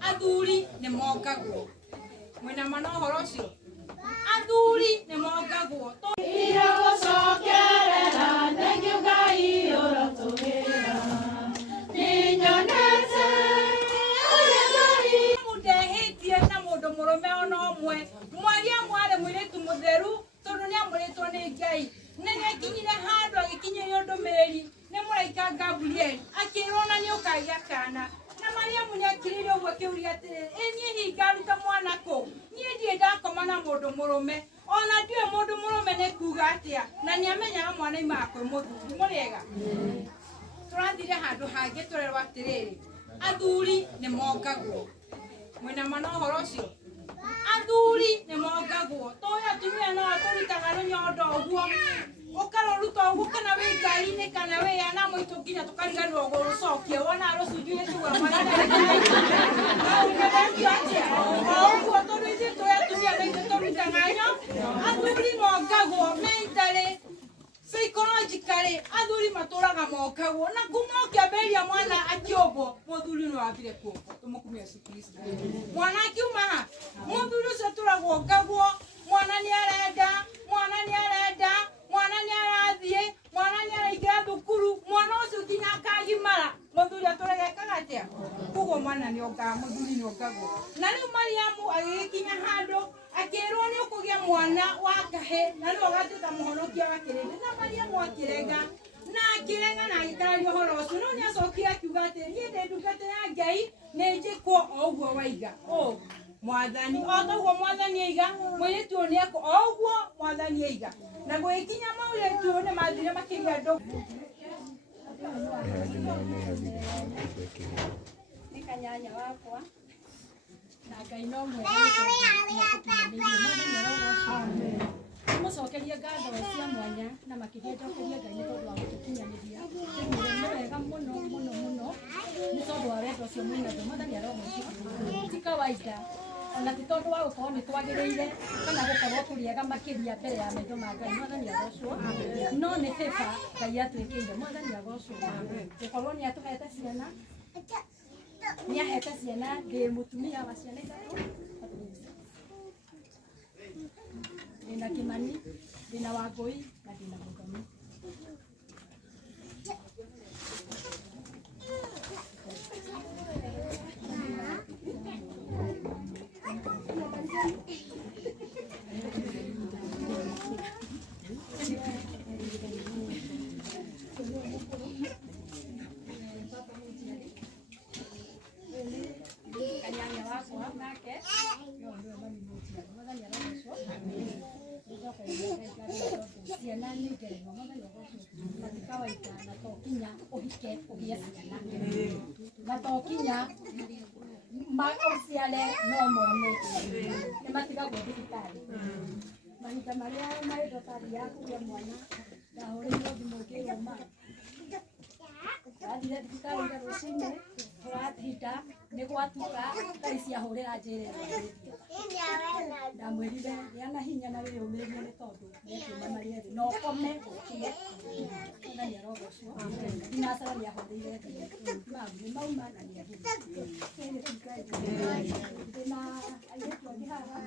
Athuri nĩ mongagwo mwena manohoro ũcio athuri nĩ mongagwo ira gũcokerera thengiũ Ngai ũrotũgĩra ninyonete ũrĩa Ngai mũndehĩtie na mũndũ mũrũme ona ũmwe mwaria mwarĩ mũirĩtu mũtheru tondũ nĩamũrĩtwo nĩ Ngai na nĩakinyire handũ agĩkinyĩrio ndũmĩrĩri nĩ mũraika Gabriel akĩrwo na nĩũkagĩa kana na Mariamu nĩakirĩire ũguo akĩũria atĩrĩrĩ niĩ hihi ngaruta mwana kũ niĩ ndirĩ ndakoma na mũndũ mũrũme ona ndiũĩ mũndũ mũrũme nĩ kuuga atĩa na nĩamenyaga mwana imaga kwĩ mũthuri mũrĩega tũrathire handũ hangĩ tũrerwo atĩrĩrĩ athuri nĩ mongagwo mwena manohoro ũcio athuri nĩ mongagwo tũĩ atumia no atũrutaga rũnyondo ũguo ũkaruta ũguo kana wĩ ngari-inĩ kana wĩ ana mũitũ nginya tũkariganĩrwo gũrũcokia wona rũcunjũ gĩtuga ũguo tondũ ithuĩ tũĩ atumia na ithuĩ tũrutaga nyo athuri mongagwo mentally psychologically athuri matũraga mongagwo na kuma ũkĩambĩrĩria mwana akĩũmbwo mũthuri nĩ wambire kuombwo tũmũkumia Yesu Kristo mwana akiuma ha mũthuri ũcio atũragwo ngagwo mwana nĩ arenda mwana nĩ arathiĩ mwana nĩ araingĩra thukuru mwana ũcio nginya akagimara mũthuri atũregekaga atĩa koguo mwana nĩ ongaga mũthuri nĩ ongagwo na rĩu Mariamu agĩgĩkinya handũ akĩrwo nĩ ũkũgĩa mwana wa kahĩ na nĩwe ũgatuĩka mũhonokia wa kĩrĩndĩ na Mariamu akĩrega na agĩkararia ũhoro ũcio no nĩacokire akiuga atĩ niĩ ndĩ ndungata ya Ngai nĩ njĩkwo o ũguo waiga mwathani o toguo mwathani aiga mũirĩtu ũyũ nĩekwo o ũguo mwathani aiga na gwĩkinya mũirĩtu ũyũ nĩ mathire makĩria andũ nĩ kanyanya wakwa na Ngai no mwega mũcokerie ngatho cia mwanya na makĩria njokerie Ngai nĩ tondũ wa gũtũkinyanĩria nĩ wega mũno mũno mũno nĩ tondũ wa wendo ũcio mwĩnaguo mwathani aromũcio ti kawaida ona ti tondũ wa gũkorwo nĩ twagĩrĩire kana gũkorwo tũrĩega makĩria mbere ya maitho ma Ngai mwathani agocwo no nĩ bĩba Ngai atwĩkĩire mwathani agocwo gũkorwo nĩ atũhete ciana nĩ ahete ciana ndĩ mũtumia wa ciana ithatũ ndĩna Kĩmani ndĩna Wangũi na ndĩna Mũthoni ciana nĩ ngerero mwathani agocwo na ti kawaida na to kinya ũhike ũgĩe ciana na to kinya ũciare no mone nĩ matigagwo thibitarĩ mahinda marĩa maitho tathiaga kũgĩa mwana ndahũrĩirwo thimũ ngĩrwo ma ndathire thibitarĩ ira rũcinĩ tũratinda nĩ gwatuka thaa ici ahũrĩra njĩra ndamwĩrire gĩa hinya na wĩyũmĩrĩrie nĩ tondũ nĩekuuma marĩa thĩ no ũkome ũkire na nĩ arogocwo ndinacara nĩ ahũrĩire thimũ nĩ mauma na nĩ ndĩna airĩtu angĩ haha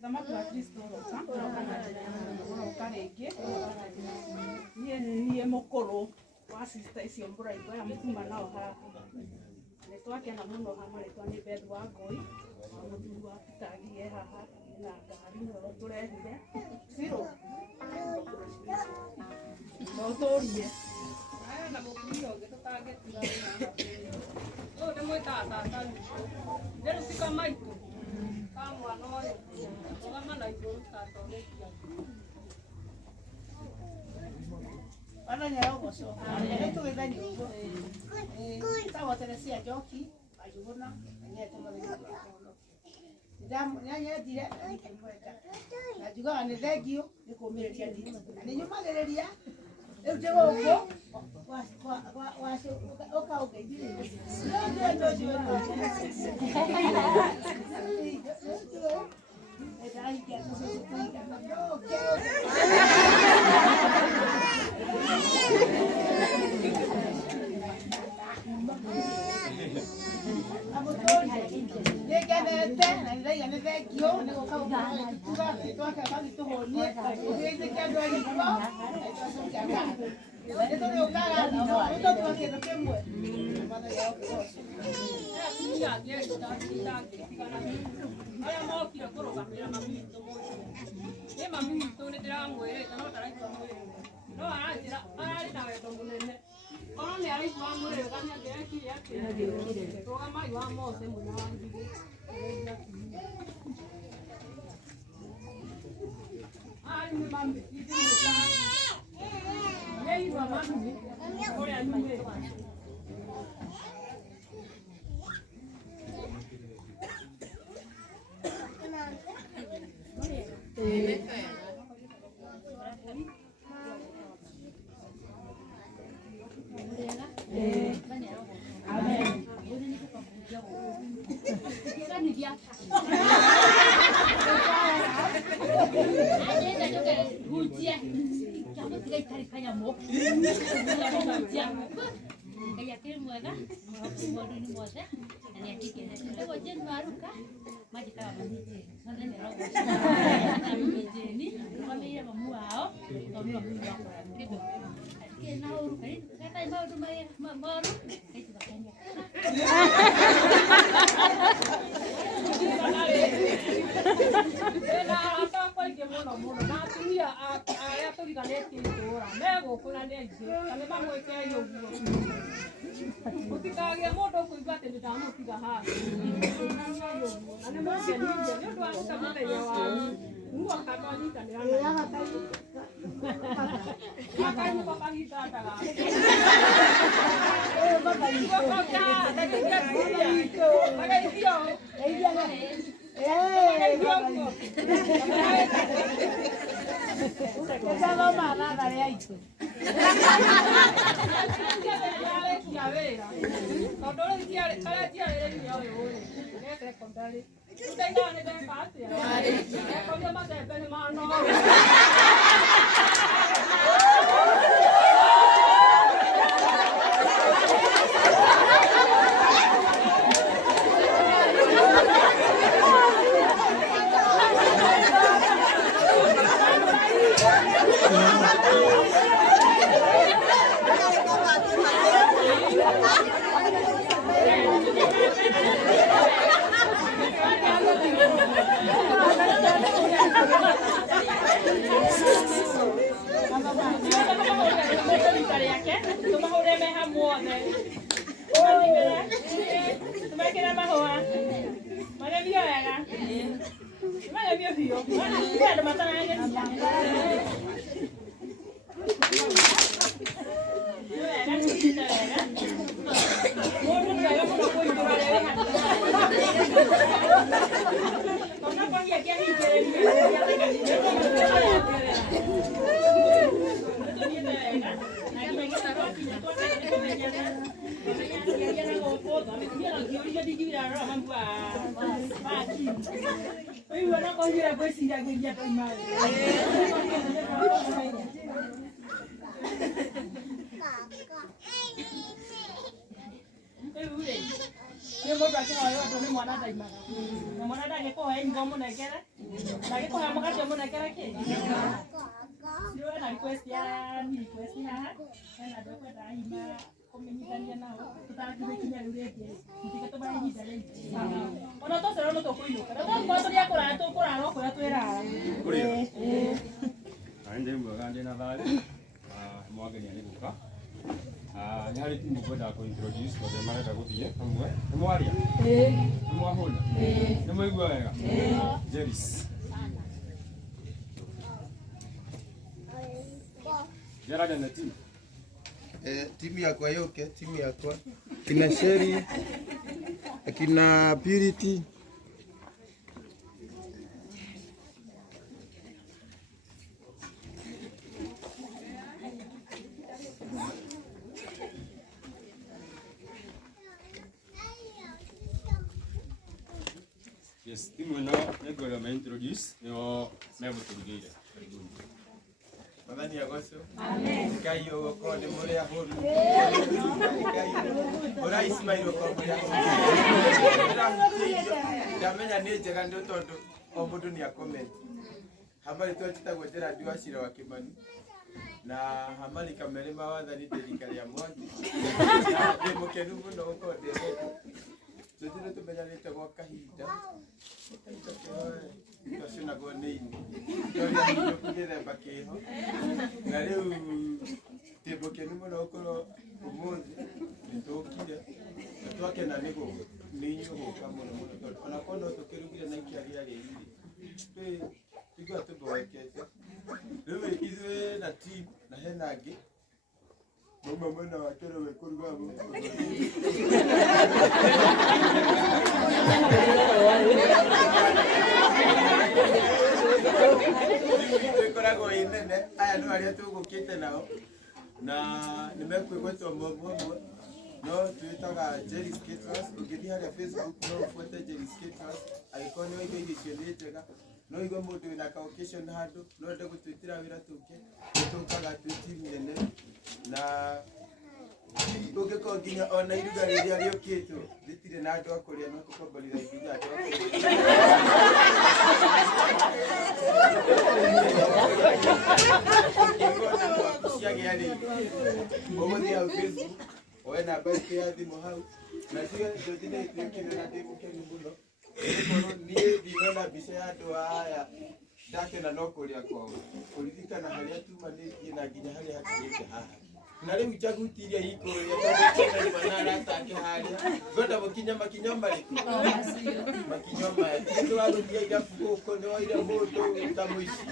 Thamaki wa Kristo roka rĩngĩ niĩ mũkũrũ wa sister icio mũraigua aya mũtuma nao haha nĩ twakena mũno hamarĩtwa nĩ Beth Wangui na mũthuri wa Kitagi e haha na ngari nĩro tũrehire Ciro no tũrie na mũtumia ũngĩ tũtangĩtiga ũyũ nĩ mwĩtaga tata rĩu ti kamaitũ ka mwana ũyũ ũgama na igũrũ tata ũrĩkia Ana nyarogoco. Nĩ tũgĩthani ũguo. Tawa Teresia Njoki, Ajuguna, nyete mũthenya. Nyanyendire ndikĩmwenda. Na njugaga nĩ thengio nĩ kũũmĩrĩria ndĩ. Na nĩ nyumagĩrĩria rĩu ndĩ gũkũ Nĩngenete na nĩndaiga nĩ thengio nĩ gũka gũtuga twake magitũhonie ũgĩthĩkia andũ a gĩko na twacokia ngatho nĩ tũrĩũkaga nĩtũtua kĩndũ kĩmwe arĩa mokire kũrũgamĩrĩra mami witũ mũciĩ nĩ mami witũ nĩ ndĩramwĩrĩte no ndaraigua mwĩrĩ no aranjĩra ararĩ na wendo mũnene korwo nĩ araigua mwĩrĩ gani angĩekire atĩa rũgamai wa Mose mwena wa ngigĩ arĩ nĩ mami witũ nĩirwa mami ũrĩa nyumĩte Utikagia mũndũ kũigua atĩ ndamũtiga haha. Na nĩ mũkeni nĩ ũndũ wa gũka mũthenya wanyu. Nguo kakanyitanĩra na Makai kwa kahinda ndaga. Ni mũndũ akĩhoya ũndũ nĩ mwana ndaimaga. Na mwana ndangĩkũhoya ingo mũnengere. Ndangĩkũhoya mũgate mũnengere kĩngĩ. Ndio na request haha. Na ndio kwenda ima kumenyithania nao. Tutakinya rĩu rĩngĩ. Tũtikatũma ihinda rĩngĩ. Ona tũcero no tũkũinũka. Na tũngĩkorwo tũrĩa kũrara kũrĩa twĩraga. Ande mwega ndĩ na thayũ. Mwangenia nĩ gũka. Nĩ harĩ timu kwenda kũ-introduce tondũ marenda gũthiĩ hamwe. Nĩ mwaria? Nĩ mwahũna? Nĩ mwaigua wega? Jeris. Jaraja na timu? Timu yakwa yoke, timu yakwa. Kina Sheri, kina Purity. Yes, timu ĩno nĩngwenda me-introduce nĩo megũtũrugĩire. Madhani ya goso. Amen. Kayo wako ni mole ya holu. Ora Ismail wako ya holu. Jamenya nejega ndo tondu omundu ni comment. Habari tu tutagwetera Diwacira wa Kimani. Na hamali kamerema wathani thirikari ya Mwangi. Na ndimukenu muno guko ndimo. Tutire tumenyanite gwa kahinda. Tũciona nini tũrĩa tũkũgĩthemba kĩho na rĩu tĩmbũkenu mũno gũkorwo ũmũthĩ nĩtũkire na twakena nĩ inyuĩ mũno tondũ ona korwo tũkĩrugire na ikia rĩrĩ igua tũmboekete rĩu ithuĩ na team na hena angĩ mama mwena wa kero wekũruga Koragwo inene aya nĩ arĩa tũgũkĩte nao na nĩ mekwĩgwetwo mũmwe no twĩtaga Jeris Caterers. Ũngĩthiĩ harĩa Facebook no ũbuate Jeris Caterers agĩkorwo nĩ waigua irio icio nĩ njega no igua mũndũ wĩna ka occasion handũ no ende gũtwĩtĩra wĩra tũke nĩtũkaga twĩ timu nene na ũngĩkorwo nginya ona iruga rĩrĩa rĩũkĩtwo rĩtirĩ na andũ a kũrĩa no tũkomborithia iruga andũ a kũrĩa ciagĩa rĩngĩ ũgũthiĩ hau Facebook oe namba itũ ya thimũ hau na tiga ndothine ituĩkire na ndĩmũkenu mũno nĩgũkorwo niĩ ndinona mbica ya andũ aya ndakena no kũrĩa kwao kũririkana harĩa tumanĩtie na nginya harĩa hakinyĩte haha na rĩu njagutirie ikũrĩa tondũ mwana aratake harĩa ngwenda mũkinya makinya marĩkũ makinya maya nĩ wagũthia irabu gũkũ nĩ waire mũndũ ta mũici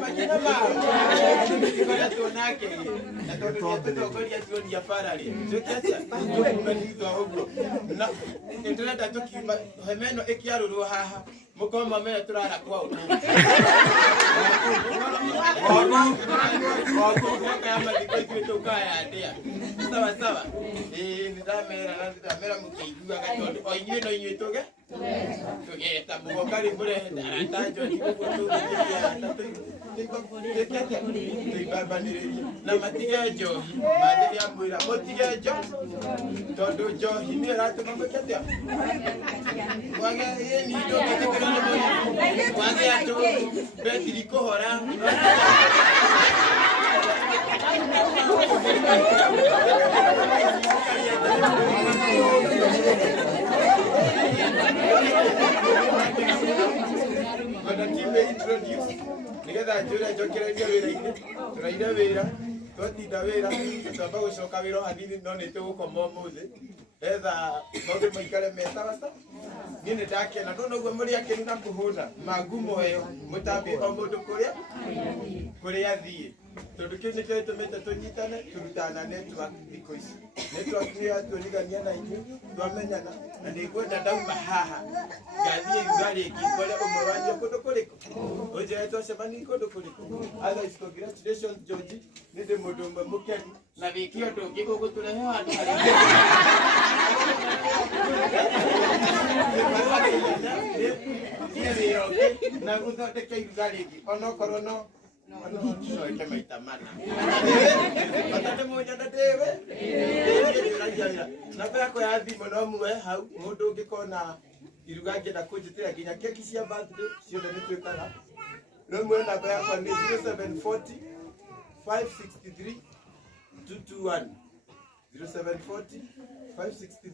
makinya mao nĩkĩrĩa tuonake na tondũ nĩtũtongoria tuonia bara rĩ tũkĩatia tũkũmenithwa ũguo na nĩtũrenda tũkiuma hema ĩno ĩkĩarũrwo haha mũkoma mena tũrara kwao sawa sawa ndamera mũkĩiguaga tondũ o inyuĩ no inyuĩ tũgeta mũgoka rĩu mũrehe arata njoni ũguo tũibambanĩrĩrie na matige njohi mathĩrĩa mwĩra mũtige njohi tondũ njohi nĩ ĩratũma mũkĩte wage yeni ndũngĩtĩkĩra nĩ mũrimũ wage andũ betiri kũhora When the team introduced, nigetha njũre njokererie wĩra-inĩ tũraire wĩra twatinda wĩra tũtamba gũcoka wĩra o hanini no nĩ tũgũkoma ũmũthĩ etha maũndũ maikare me sawasawa niĩ nĩ ndakena ndona ũguo mũrĩ akenu na kũhũna mangumo ĩyo mũtambie o mũndũ kũrĩa athiĩ tondũ kĩu nĩkĩo gĩtũmĩte tũnyitane tũrutana network thikũ ici network nĩyo yatuonithania na inyuĩ twamenyana na nĩngwenda ndauma haha ngathiĩ iruga rĩngĩ ngore ũmwe wanyu kũndũ kũrĩkũ ũnjĩre twacemania kũndũ kũrĩkũ otherwise congratulations George nĩ ndĩ mũndũ ũmwe mũkenu na wĩke ũndũ ũngĩ gũgũtũrehe handũ harĩa na gũthondeka iruga rĩngĩ onokorwo no ike maita mana. Matate moja na dewe. namba yakwa ya thimũ no muoe hau mũndũ ũngĩkona iruga angĩenda kũnjĩtĩra nginya keki cia birthday ciothe nĩ twĩkaga no muoe namba yakwa nĩ 0740 563 221 0740 563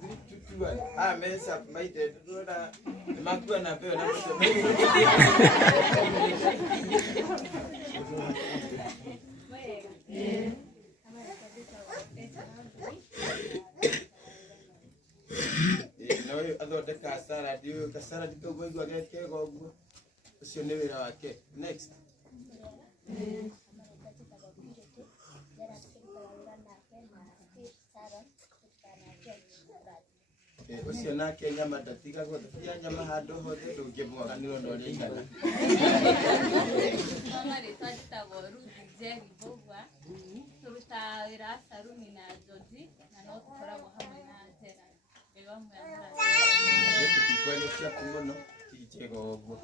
221 mesa maite tunaona makua na peo na no athondeka salad yo ka salad to gwa geke goguo ucio nĩ wĩra wake next ucio nake nyama ndatiga gũthia nyama handũ hothe ndũngĩmwaga nĩ ũndũ ũrĩa igana mama rĩtwa njĩtagwo Ruth Njeri Mbũgua tũrutaga wĩra wa saruni na George na no tũkoragwo hamwe na Njera wĩra ũmwe tũtikwenda ciaku mũno ti njega ũguo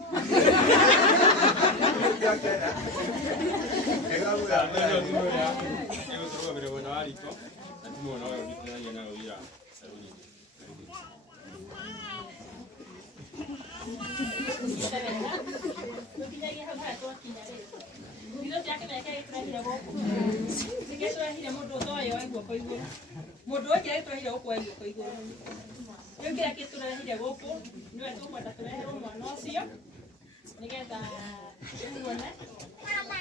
Mũndũ ũngĩ agĩtũrehire gũkũ wa guoko igũrũ. Rĩu kĩrĩa gĩtũrehire gũkũ nĩwe tũkwenda tũreherwo mwana ũcio nĩgetha muone. Mama.